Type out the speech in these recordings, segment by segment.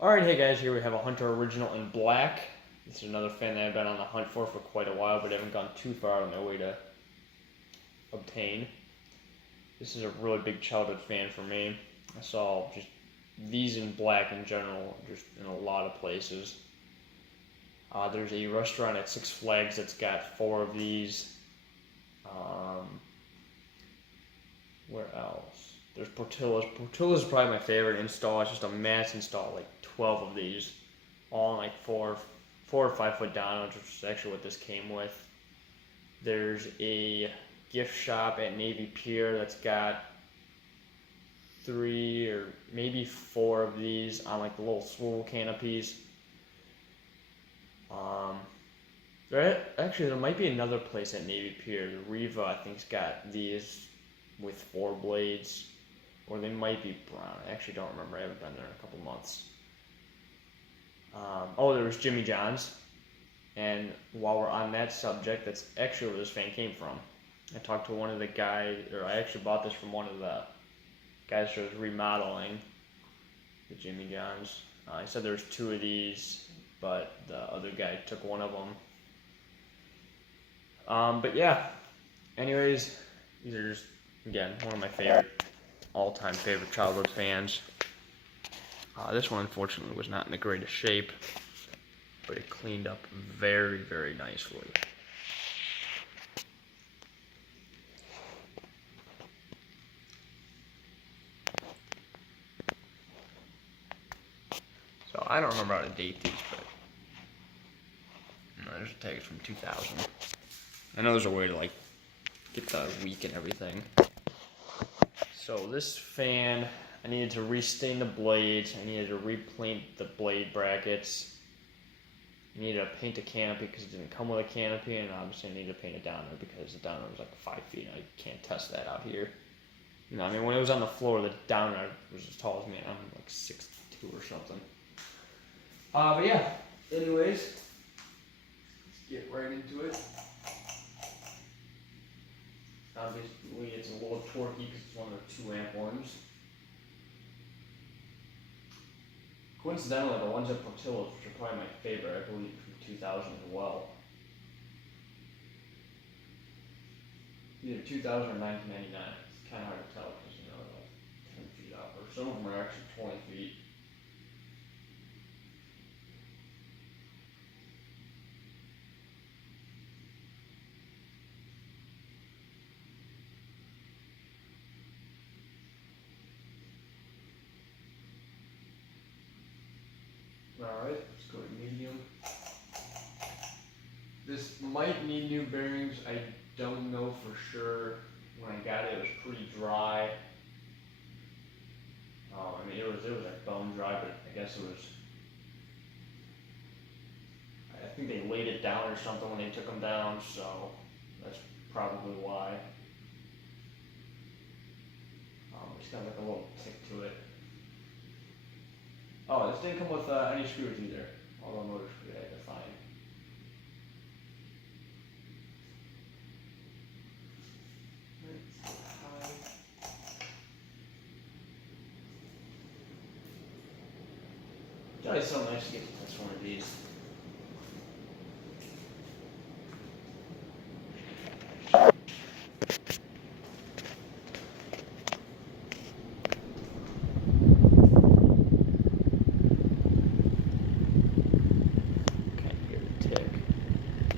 Alright, hey guys, here we have a Hunter Original in black. This is another fan that I've been on the hunt for quite a while, but haven't gone too far on my way to obtain. This is a really big childhood fan for me. I saw just these in black in general, just in a lot of places. There's a restaurant at Six Flags that's got 4 of these. Where else? There's Portillo's. Portillo's is probably my favorite install. It's just a mass install, like 12 of these, all in like 4 or 5 foot down, which is actually what this came with. There's a gift shop at Navy Pier that's got 3 or maybe 4 of these on like the little swivel canopies. There might be another place at Navy Pier. The Riva, I think's got these with 4 blades, or they might be brown. I actually don't remember. I haven't been there in a couple months. There was Jimmy John's, and while we're on that subject, that's actually where this fan came from. I talked to one of the guys, or I actually bought this from one of the guys who was remodeling the Jimmy John's. He said there was 2 of these, but the other guy took one of them. But yeah, anyways, these are just, again, one of my favorite, all-time favorite childhood fans. This one, unfortunately, was not in the greatest shape, but it cleaned up very, very nicely. So I don't remember how to date these, but there's a tag. It's from 2000. I know there's a way to like get the week and everything. So this fan, I needed to restain the blades. I needed to repaint the blade brackets. I needed to paint a canopy because it didn't come with a canopy, and obviously I needed to paint a downer because the downer was like 5 feet. And I can't test that out here. You know, I mean, when it was on the floor, the downer was as tall as me, and I'm like 6'2" or something. But yeah, anyways, let's get right into it. Obviously, it's a little torquey because it's one of the 2 amp ones. Coincidentally, the ones at Portillo's, which are probably my favorite, I believe from 2000 as well. Either 2000 or 1999. It's kind of hard to tell because, you know, they're like 10 feet up, or some of them are actually 20 feet. Alright, let's go to medium. This might need new bearings. I don't know for sure. When I got it, it was pretty dry. I mean, it was like bone dry, but I guess it was. I think they laid it down or something when they took them down, so that's probably why. It's got like a little tick to it. Oh, this didn't come with any screws either. All the motor screws I had to find. It's always so nice to get to test one of these.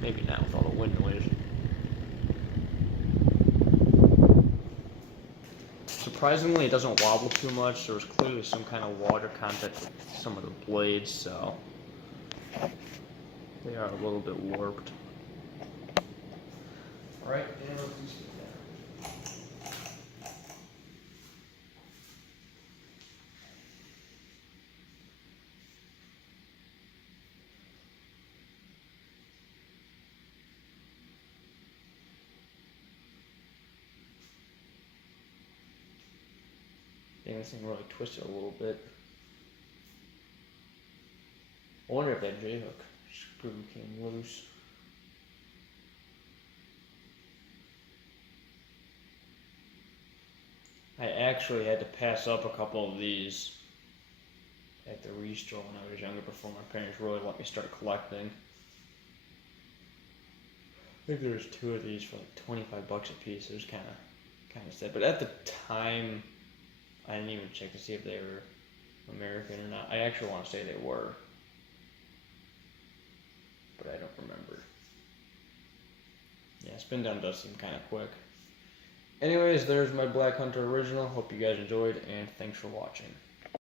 Maybe not with all the wind noise. Surprisingly, it doesn't wobble too much. There was clearly some kind of water contact with some of the blades, so they are a little bit warped. Alright, and let's just get there. Dang, this thing really twisted a little bit. I wonder if that J-hook screw came loose. I actually had to pass up a couple of these at the Restore when I was younger before my parents really let me start collecting. I think there was 2 of these for like $25 a piece. It was kind of sad, but at the time, I didn't even check to see if they were American or not. I actually want to say they were, but I don't remember. Yeah, Spin Down does seem kind of quick. Anyways, there's my Black Hunter original. Hope you guys enjoyed, and thanks for watching.